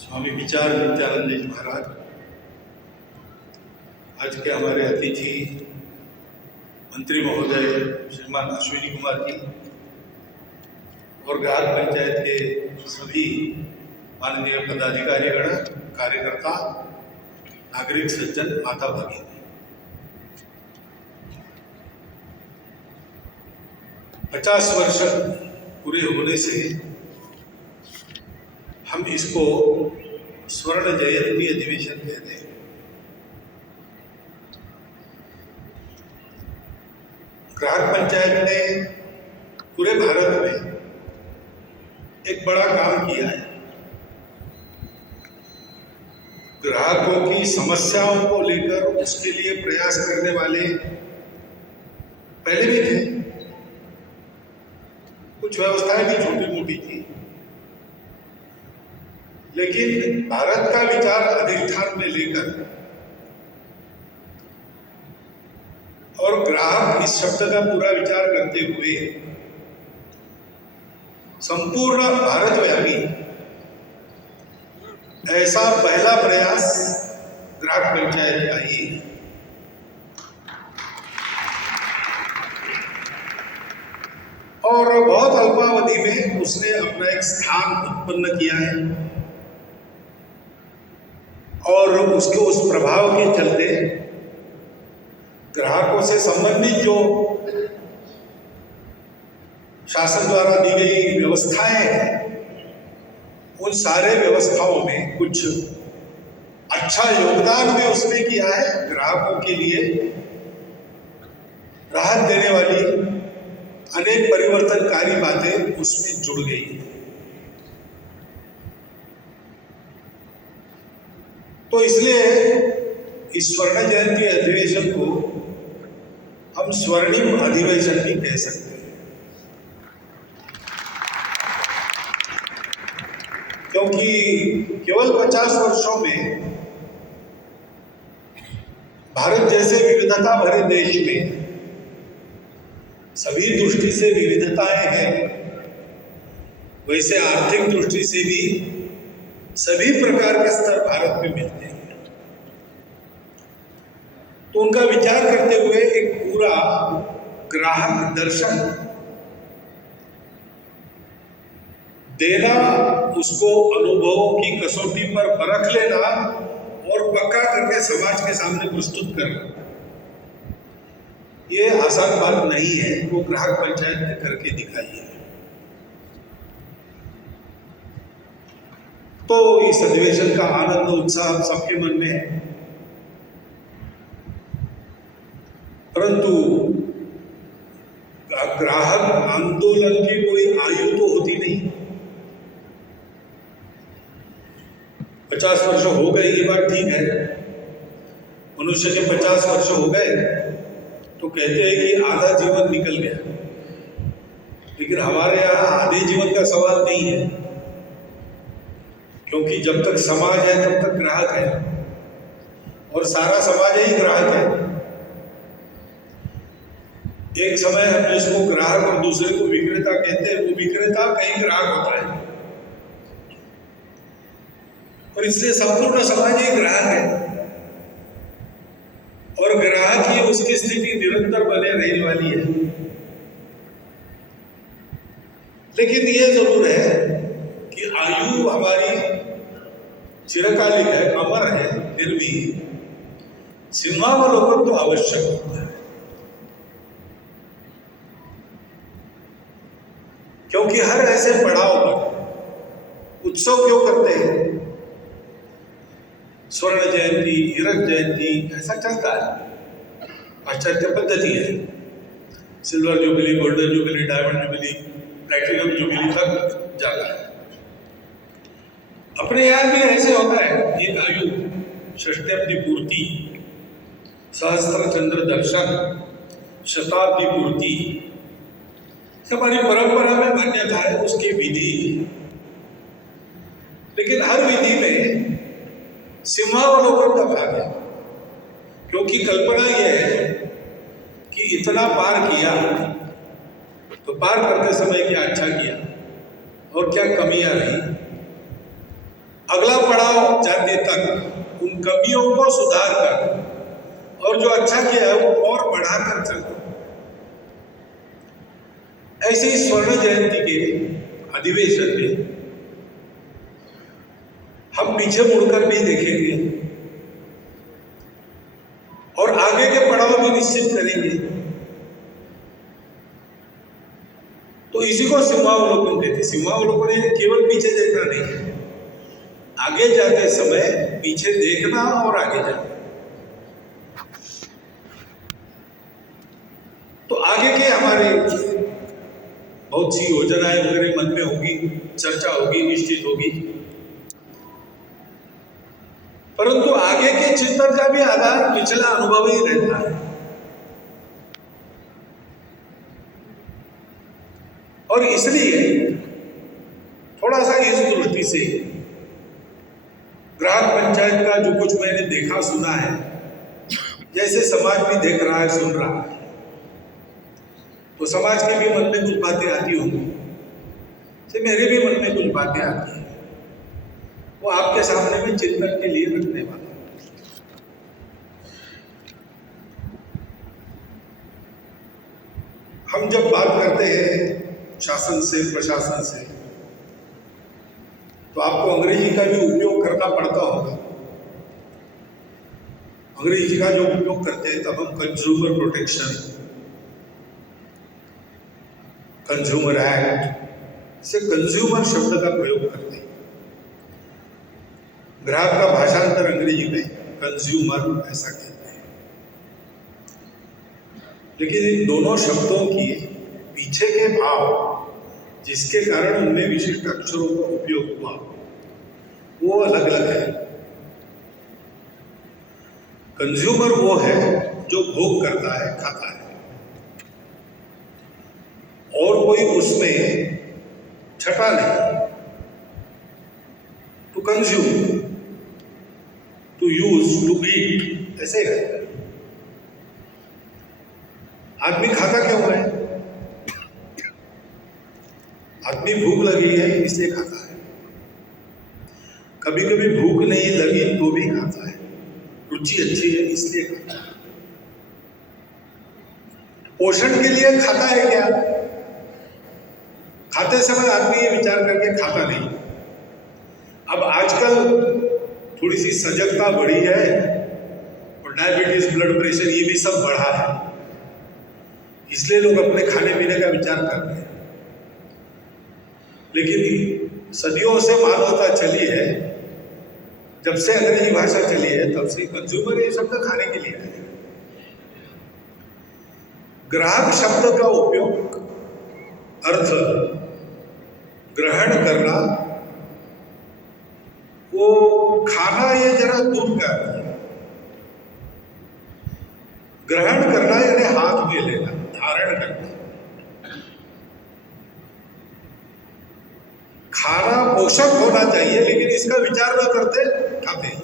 स्वामी विचार नित्यानंद जी महाराज, आज के हमारे अतिथि मंत्री महोदय श्रीमान अश्विनी कुमार जी और ग्राहक पंचायत के सभी माननीय पदाधिकारीगण, कार्यकर्ता, नागरिक सज्जन, माता भगिनी, 50 वर्ष पूरे होने से हम इसको स्वर्ण जयंती अधिवेशन कहते हैं। ग्राहक पंचायत ने पूरे भारत में एक बड़ा काम किया है। ग्राहकों की समस्याओं को लेकर उसके लिए प्रयास करने वाले पहले भी थे, कुछ व्यवस्थाएं भी छोटी मोटी थी, लेकिन भारत का विचार अधिष्ठान में लेकर और ग्राहक इस शब्द का पूरा विचार करते हुए संपूर्ण भारतव्यापी ऐसा पहला प्रयास ग्राहक पंचायत का ही है। और बहुत अल्पावधि में उसने अपना एक स्थान उत्पन्न किया है और उसके उस प्रभाव के चलते ग्राहकों से संबंधित जो शासन द्वारा दी गई व्यवस्थाएं हैं, उन सारे व्यवस्थाओं में कुछ अच्छा योगदान भी उसने किया है। ग्राहकों के लिए राहत देने वाली अनेक परिवर्तनकारी बातें उसमें जुड़ गई। तो इसलिए इस स्वर्ण जयंती अधिवेशन को हम स्वर्णिम अधिवेशन भी कह सकते हैं, क्योंकि केवल 50 वर्षों में भारत जैसे विविधता भरे देश में सभी दृष्टि से विविधताएं हैं, वैसे आर्थिक दृष्टि से भी सभी प्रकार के स्तर भारत में मिलते हैं। तो उनका विचार करते हुए एक पूरा ग्राहक दर्शन देना, उसको अनुभवों की कसौटी पर परख लेना और पक्का करके समाज के सामने प्रस्तुत करना, ये आसान बात नहीं है। वो ग्राहक पंचायत ने करके दिखाई है। तो इस अधिवेशन का आनंद उत्साह सबके मन में है, परंतु ग्राहक आंदोलन की कोई आयु तो होती नहीं। 50 वर्ष हो गए, ये बात ठीक है। मनुष्य के 50 वर्ष हो गए तो कहते हैं कि आधा जीवन निकल गया, लेकिन हमारे यहाँ आधे जीवन का सवाल नहीं है, क्योंकि जब तक समाज है तब तक ग्राहक है और सारा समाज ही ग्राहक है। एक समय हम जिसको ग्राहक और दूसरे को विक्रेता कहते हैं, वो विक्रेता कहीं ग्राहक होता है और इसलिए संपूर्ण समाज ही ग्राहक है और ग्राहक ही उसकी स्थिति निरंतर बने रहने वाली है। लेकिन ये जरूर है कि आयु हमारी चिरकालिक है, अमर है, फिर भी सिंहावलोकन तो आवश्यक होता है। क्योंकि हर ऐसे पड़ाव पर उत्सव क्यों करते हैं? स्वर्ण जयंती, हीरक जयंती, ऐसा चलता है, पाश्चात्य पद्धति है। Silver jubilee, golden jubilee, diamond jubilee, platinum jubilee तक जाता है। अपने यहाँ भी ऐसे होता है, एक आयु, षष्ट्यब्दी पूर्ति, सहस्त्र चंद्र दर्शन, शताब्दी पूर्ति, हमारी परंपरा में मान्यता है उसकी विधि। लेकिन हर विधि में सिंहावलोकन का भाग है, क्योंकि कल्पना यह है कि इतना पार किया तो पार करते समय क्या अच्छा किया और क्या कमियां रही। अगला पड़ाव जाते तक उन कमियों को सुधार कर और जो अच्छा किया है वो और बढ़ाकर चलना। ऐसे ही स्वर्ण जयंती के अधिवेशन में हम पीछे मुड़कर नहीं देखेंगे और आगे के पड़ाव भी निश्चित करेंगे। तो इसी को सिंहावलोकन कहते हैं। सिंहावलोकन केवल पीछे देखना नहीं है, आगे जाते समय पीछे देखना और आगे जाना। तो आगे के हमारे बहुत सी योजनाएं वगैरह मन में होगी, चर्चा होगी, निश्चित होगी, परंतु आगे के चिंतन का भी आधार पिछला अनुभव ही रहता है। और इसलिए थोड़ा सा इस दृष्टि से ग्राम पंचायत का जो कुछ मैंने देखा सुना है, जैसे समाज भी देख रहा है, सुन रहा है, तो समाज के भी मन में कुछ बातें आती होंगी, से मेरे भी मन में कुछ बातें आती हैं, वो आपके सामने में चिंतन के लिए रखने वाला। हम जब बात करते हैं शासन से, प्रशासन से, तो आपको अंग्रेजी का भी उपयोग करना पड़ता होगा। अंग्रेजी का जो उपयोग करते हैं तब हम कंज्यूमर प्रोटेक्शन, कंज्यूमर एक्ट, से कंज्यूमर शब्द का प्रयोग करते हैं। ग्राहक का भाषांतर अंग्रेजी में कंज्यूमर ऐसा कहते हैं। लेकिन इन दोनों शब्दों की पीछे के भाव, जिसके कारण उनमें विशिष्ट अक्षरों का उपयोग हुआ, वो अलग अलग है। कंज्यूमर वो है जो भोग करता है, खाता है, और कोई उसमें छटा नहीं। To consume, to use, to eat, ऐसे रहता है। आदमी खाता क्यों है? आदमी भूख लगी है इसलिए खाता है, कभी कभी भूख नहीं लगी तो भी खाता है, रुचि अच्छी है इसलिए खाता है। पोषण के लिए खाता है क्या? खाते समय आदमी ये विचार करके खाता नहीं। अब आजकल थोड़ी सी सजगता बढ़ी है और डायबिटीज, ब्लड प्रेशर, ये भी सब बढ़ा है, इसलिए लोग अपने खाने पीने का विचार कर रहे हैं। लेकिन सदियों से मानवता चली है, जब से अंग्रेजी भाषा चली है तब से कंज्यूमर ये शब्द खाने के लिए है। ग्राहक शब्द का उपयोग अर्थ ग्रहण करना, वो खाना ये जरा दूर का है। ग्रहण करना यानी हाथ में लेना, धारण करना। खाना पोषक होना चाहिए, लेकिन इसका विचार न करते खाते हैं।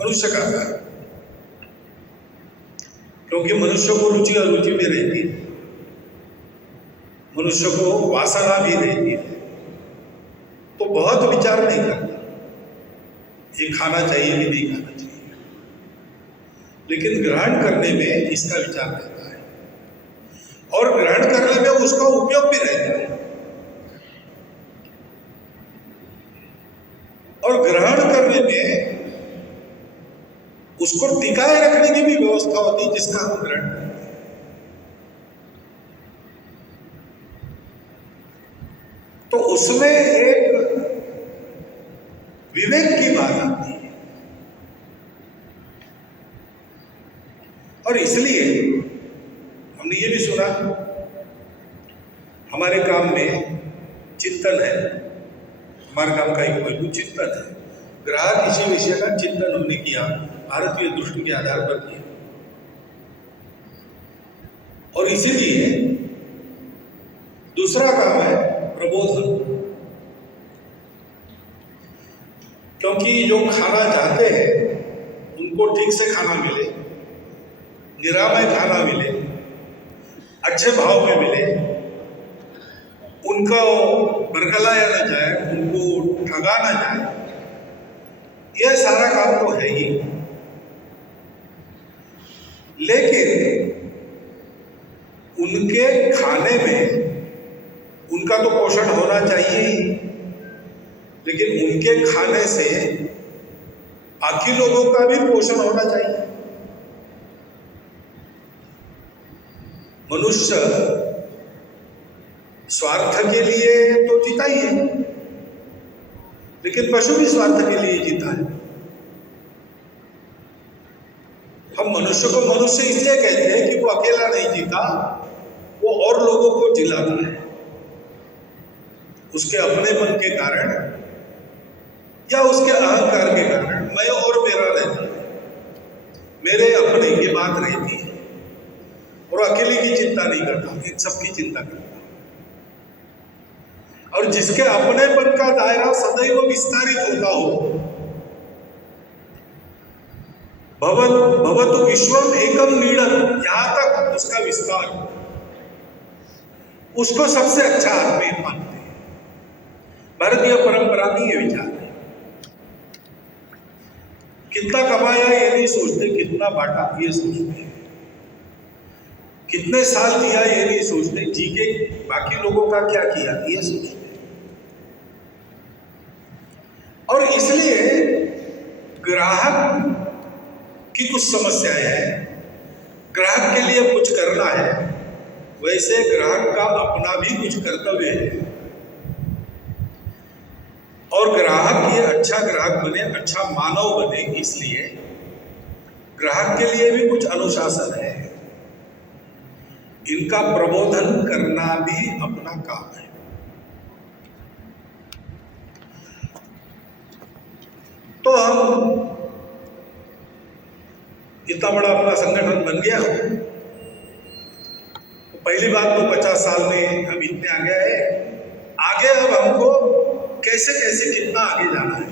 मनुष्य खाता है क्योंकि मनुष्य को रुचि अरुचि भी रहती है, मनुष्य को वासना भी रहती है, तो बहुत विचार नहीं करता ये खाना चाहिए कि नहीं खाना चाहिए। लेकिन ग्रहण करने में इसका विचार रहता है, और ग्रहण करने में उसका उपयोग भी रहता है, और ग्रहण करने में उसको टिकाए रखने की भी व्यवस्था होती है जिसका हम ग्रहण करते हैं। तो उसमें एक विवेक की बात आती है, और इसलिए हमने ये भी सुना, हमारे काम में चिंतन है, हमारे काम का एक पहलू चिंतन है। ग्राहक इसी विषय का चिंतन हमने किया, भारतीय दृष्टि के आधार पर किया, और इसीलिए दूसरा काम है प्रबोधन। क्योंकि जो खाना चाहते हैं उनको ठीक से खाना मिले, निरामय खाना मिले, अच्छे भाव में मिले, उनको बरगलाया न जाए, उनको ठगा न जाए, बात तो है ही, लेकिन उनके खाने में उनका तो पोषण होना चाहिए ही, लेकिन उनके खाने से बाकी लोगों का भी पोषण होना चाहिए। मनुष्य स्वार्थ के लिए तो जीता ही है, लेकिन पशु भी स्वार्थ के लिए जीता है। हम मनुष्य को मनुष्य इसलिए कहते हैं कि वो अकेला नहीं जीता, वो और लोगों को जिलाता है। उसके अपनेपन के कारण या उसके अहंकार के कारण मैं और मेरा रहता है, मेरे अपने, ये बात रहती है। और अकेले की चिंता नहीं करता, इन सब की चिंता करता। और जिसके अपनेपन का दायरा सदैव विस्तारित होता हो, भवतु विश्वम एकम नीडम, यहां तक उसका विस्तार, उसको सबसे अच्छा आत्मीय मानते हैं। भारतीय परंपरा में ये विचार है। कितना कमाया ये नहीं सोचते, कितना बांटा ये सोचते, कितने साल जिया ये नहीं सोचते, जी के बाकी लोगों का क्या किया ये सोचते। और इसलिए ग्राहक की कुछ समस्याएं हैं। ग्राहक के लिए कुछ करना है, वैसे ग्राहक का अपना भी कुछ कर्तव्य है। और ग्राहक ये अच्छा ग्राहक बने, अच्छा मानव बने, इसलिए ग्राहक के लिए भी कुछ अनुशासन है। इनका प्रबोधन करना भी अपना काम है। तो हम इतना बड़ा अपना संगठन बन गया। पहली बात तो 50 साल में हम इतने आगे आए, आगे अब हमको कैसे कैसे कितना आगे जाना है।